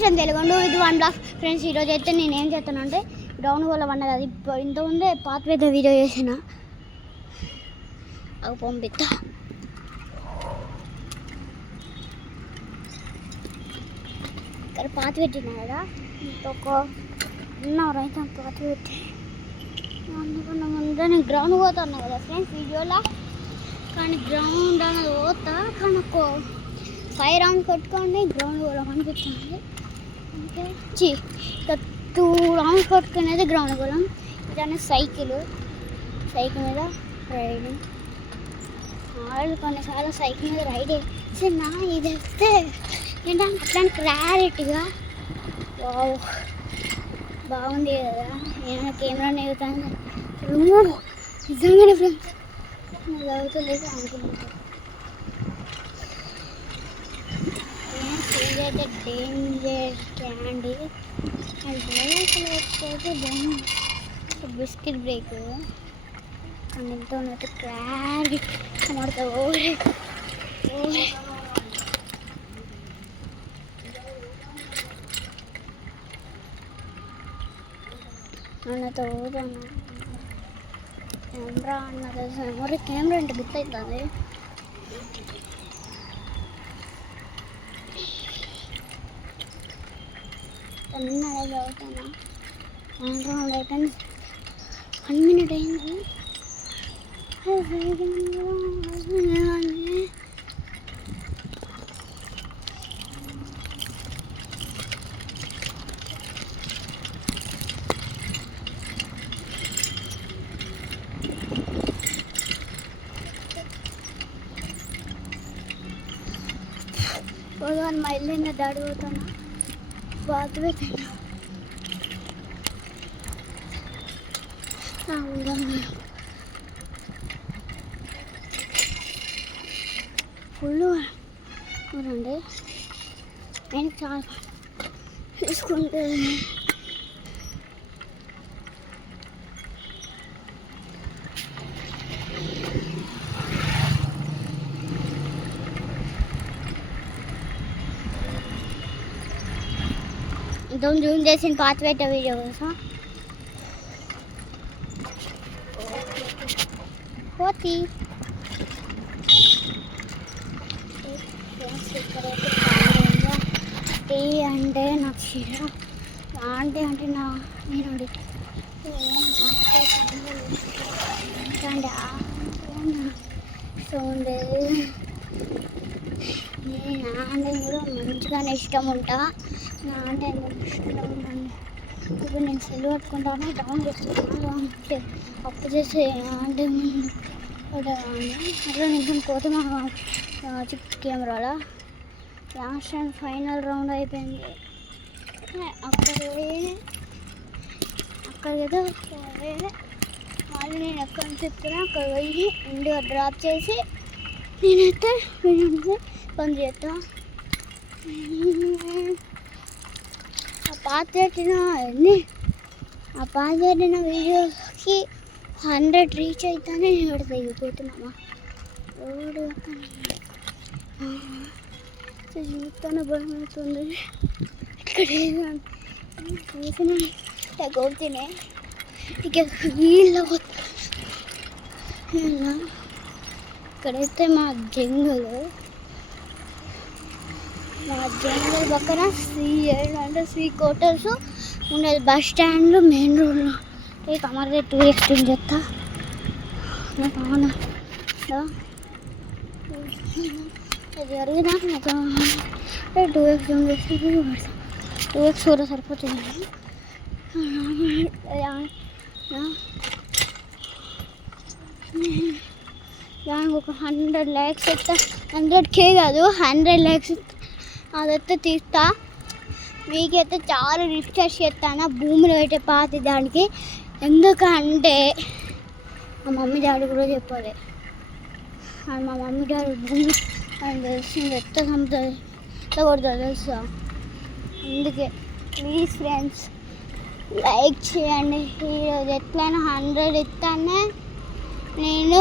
Friends Veligonda ఇది 1 black friends. ఈరోజు అయితే నేను ఏం చేస్తానంటే గ్రౌండ్ వల్ల పడినది. అది ఇంతకుముందే పాత్వేత వీడియో చేసిన అవి పంపిస్తా. ఇక్కడ పాత పెట్టినా కదా ఇంకొక రైతు పాత పెట్టి అందుకన్నా ముందే నేను గ్రౌండ్ పోతాను కదా ఫ్రెండ్స్ వీడియోలో. కానీ గ్రౌండ్ అనేది పోతా కానీ ఒక 5 రౌండ్స్ కొట్టుకోండి గ్రౌండ్ కూడా కనిపిస్తుంది. అంటే 2 రౌండ్స్ కొట్టుకునేది గ్రౌండ్ కూడా. ఇదనే సైకిల్ మీద రైడింగ్ కొన్నిసార్లు సైకిల్ మీద రైడ్ చేసి నా ఇది వస్తే ఏంటంటే అట్లాంటి క్లారిటీగా బాగుంది కదా. నేను కెమెరా నేర్పుతాను నిజంగానే ఫ్రెండ్స్ చదువుతలేదు అనుకుంటున్నాను. ఇదైతే డేంజర్ క్యాండీ అంటే బిస్కెట్ బ్రేక్ అన్నింటితో అయితే క్లారిటీ ಮಾಡ್ತಾವೆ. నన్నతో ఓదాను కెమెరా అన్నది మరి కెమెరా అంటే గుర్తవుతుంది. అన్నది చదువుతాను 1 రౌండ్ అయిపోయింది 1 మినిట్ అయింది. భగవాన్ మా ఇల్లు దాడి పోతాను బాగా ఫుల్ చూడండి నేను చాలా తీసుకుంటే ఇంతకు జూమ్ చేసిన పాత పెట్ట వీడియో కోసం పోతి టీ అంటే నాకు చీర ఆంటీ అంటే నా నేను సో ఉండేది. నేను ఆంటీ కూడా మంచిగానే ఇష్టం ఉంటా. నా అంటే ఇష్టం ఉంటాను. ఇప్పుడు నేను సెల్ పట్టుకుంటాను డౌన్ చేస్తున్నాను అప్పు చేసి అంటే అట్లా నేను పోతే మా చిప్ కెమెరాలో లాస్ట్ అండ్ ఫైనల్ రౌండ్ అయిపోయింది. అక్కడికైతే మళ్ళీ నేను ఎక్కడ చెప్తున్నా అక్కడ పోయి ఇండియా డ్రాప్ చేసి నేనైతే పని చేస్తా. ఆ పాత పెట్టిన వీడియోకి 100 రీచ్ అవుతానే ఇక్కడ తెగిపోతున్నామా రోడ్డు చూస్తాను భయం అవుతుంది. ఇక్కడ చూసిన తగ్గవుతూనే ఇక వీళ్ళ ఇక్కడైతే మా జంగల్ పక్కన అంటే సి క్వార్టర్స్ ఉండేది. బస్ స్టాండ్ మెయిన్ రోడ్లో కమర్దే 2x చెప్తా జరిగినా 2x 2x కూడా సరిపోతుంది. దానికి ఒక 100 lakhs ఇస్తా 100K కాదు 100 lakhs అదైతే తీస్తా. మీకైతే చాలా రిక్వెస్ట్ చేస్తాను భూమిలో పెట్టే పాతి దానికి. ఎందుకంటే మా మమ్మీ డాడీ కూడా చెప్పాలి. మా మమ్మీ డాడీ భూమి అని తెలిసింది ఎత్త సంపుతుంది ఎట్లా కొడుతుంది తెలుసా. అందుకే ప్లీజ్ ఫ్రెండ్స్ లైక్ చేయండి. ఈరోజు ఎట్లయినా 100 ఇస్తానే నేను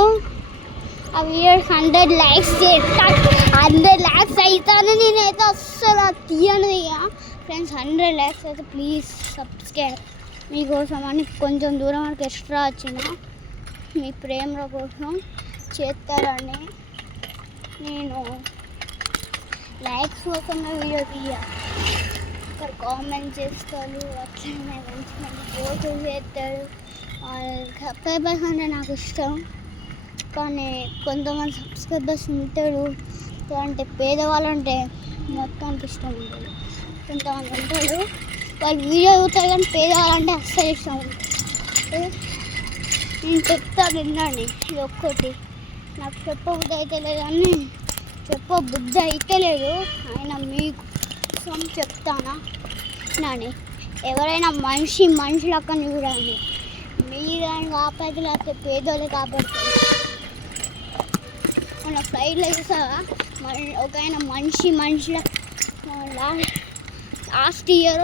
ఆ వీడియో 100 lakhs చేస్తాను. 100 lakhs అవుతాను. నేనైతే అస్సలు తీయను ఫ్రెండ్స్ 100 లైక్స్ అయితే ప్లీజ్ సబ్స్క్రైబ్. మీకోసం అని కొంచెం దూరం వరకు ఎక్స్ట్రా వచ్చిన మీ ప్రేమల కోసం చేస్తారని నేను లైక్స్ కోసమే వీడియో తీయాలి. ఇక్కడ కామెంట్ చేస్తారు, అట్లనే మంచి మంచి ఫోటోలు చేస్తారు. సబ్స్క్రైబర్స్ అంటే నాకు ఇష్టం, కానీ కొంతమంది సబ్స్క్రైబర్స్ ఉంటారు అంటే పేదవాళ్ళు అంటే మొత్తానికి ఇష్టం ఉంటుంది. కొంతమంది ఉంటారు వాళ్ళు వీడియో చూస్తారు కానీ పేదవాళ్ళంటే అస్సలు ఇష్టం ఉంటుంది. నేను చెప్తా వినండి, ఇది ఒక్కటి నాకు చెప్పబుద్ధి అయితే లేదు కానీ చెప్పబుద్ధి అయితే లేదు, అయినా మీకోసం చెప్తానా నాని. ఎవరైనా మనిషి లెక్క చూడండి. మీరు ఆయన కాపాడి లేకపోతే పేదోళ్ళు కాపాడుతుంది. మన ఫ్లైట్లో చూసావా ఒక ఆయన మనిషి లాస్ట్ ఇయర్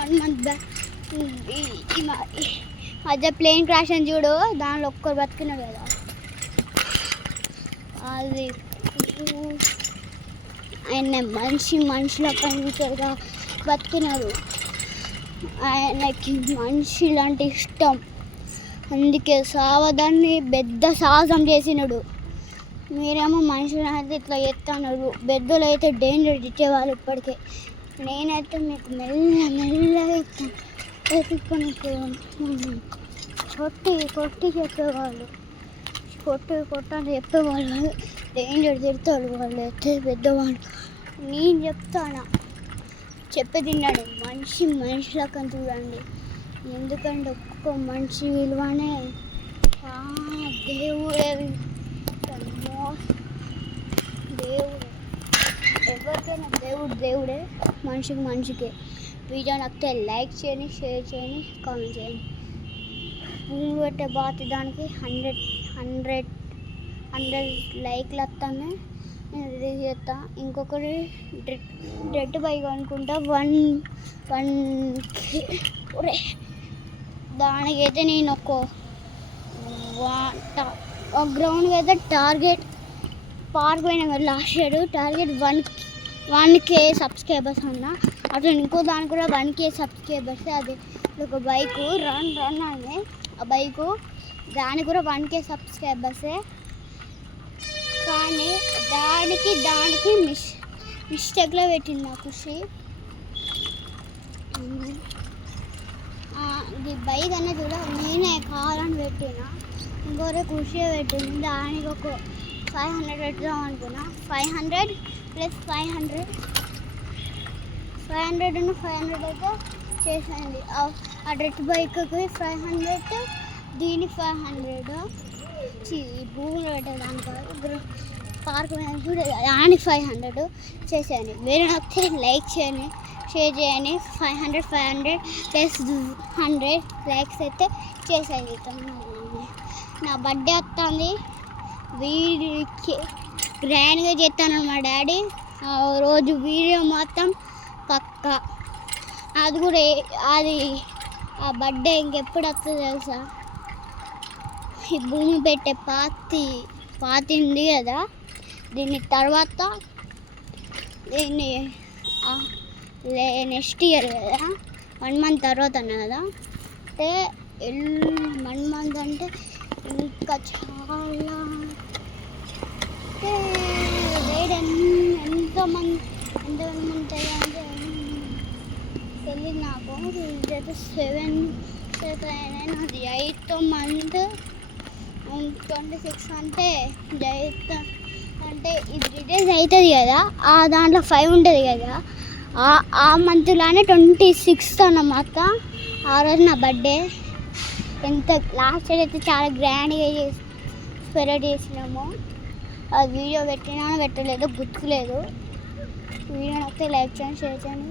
1 month బ్యాక్ ఈ మధ్య ప్లేన్ క్రాష్ అని చూడు, దానిలో ఒక్కరు బతికినాడు కదా. అది ఆయన మనిషిలో కనిపించారుగా బతికినాడు. ఆయనకి మనుషులు అంటే ఇష్టం, అందుకే సావదాన్ని పెద్ద సాహసం చేసినాడు. మీరేమో మనుషులు అయితే ఇట్లా చేస్తున్నారు. పెద్దలు అయితే డేంజర్ ఇచ్చేవాళ్ళు ఇప్పటికే. నేనైతే మీకు మెల్లగా చెప్తాను. కొట్టి చెప్పేవాళ్ళు, కొట్టని చెప్పేవాళ్ళు డేంజర్ తిడతాడు. వాళ్ళు అయితే పెద్దవాళ్ళు. నేను చెప్తాను, చెప్పేదిన్నాడు. మనిషిలా చూడండి. ఎందుకంటే ఒక్కొక్క మనిషి విలువనే దేవుడు ఎవరికైనా దేవుడే, మనిషికే. వీడియో నచ్చితే లైక్ చేయండి, షేర్ చేయండి, కామెంట్ చేయండి. పూలు పెట్టే బాతి దానికి 100 లైక్లు వస్తానే నేను రిలీజ్ చేస్తా. ఇంకొకటి రెడ్ బైక్ అనుకుంటా 1K. దానికైతే నేను ఒక గ్రౌండ్కి అయితే టార్గెట్ పార్క్ పోయినా కదా last year, target 1K subscribers అన్న. అట్లా ఇంకో దానికి కూడా 1K సబ్స్క్రైబర్స్. అది ఒక బైకు రన్ అని ఆ బైకు, దానికి కూడా 1K సబ్స్క్రైబర్సే. కానీ దానికి మిస్టేక్లో పెట్టింది నా ఖుషి. ఇది బైక్ అన్న చూడ నేనే కావాలని పెట్టిన, ఇంకోరే ఖుషి పెట్టింది. దానికి ఒక 500 పెడదాం అనుకున్నా. 500 + 500 అయితే చేసేయండి. ఆ రెడ్ బైక్కి 500, దీని 500 భూములు పెట్టేదానికి పార్క్ చూడే దానికి 500 చేసేయండి. వేరే నచ్చితే లైక్ చేయండి, షేర్ చేయండి. 500 + 100 లైక్స్ అయితే చేసేయండి. నా బర్త్డే వస్తుంది, వీడియోకి గ్రాండ్గా చేస్తాను మా డాడీ. రోజు వీడియో మొత్తం పక్కా. అది కూడా ఆ బర్త్డే ఇంకెప్పుడు వస్తుందో తెలుసా? ఈ భూమి పెట్టే పాతి ఉంది కదా, దీని తర్వాత నెక్స్ట్ ఇయర్ కదా, 1 month తర్వాత అన్నా కదా. అంటే 1 month అంటే ఇంకా చాలా రేట్ ఎంతమంది ఉంటాయి అంటే తెలియదు నాకు. ఇదైతే 7 నాది 8th month 26 అంటే 8th అంటే ఇది రిలీజ్ అవుతుంది కదా, ఆ దాంట్లో 5 ఉంటుంది కదా. ఆ మంత్లోనే 26th అన్నమాట. ఆ రోజు నా బర్త్డే. ఎంత లాస్ట్ ఇయర్ అయితే చాలా గ్రాండ్గా సెలబ్రేట్ చేసినాము. అది వీడియో పెట్టినా పెట్టలేదు గుర్తులేదు. వీడియో నచ్చితే లైక్ చేయండి, షేర్ చేయండి.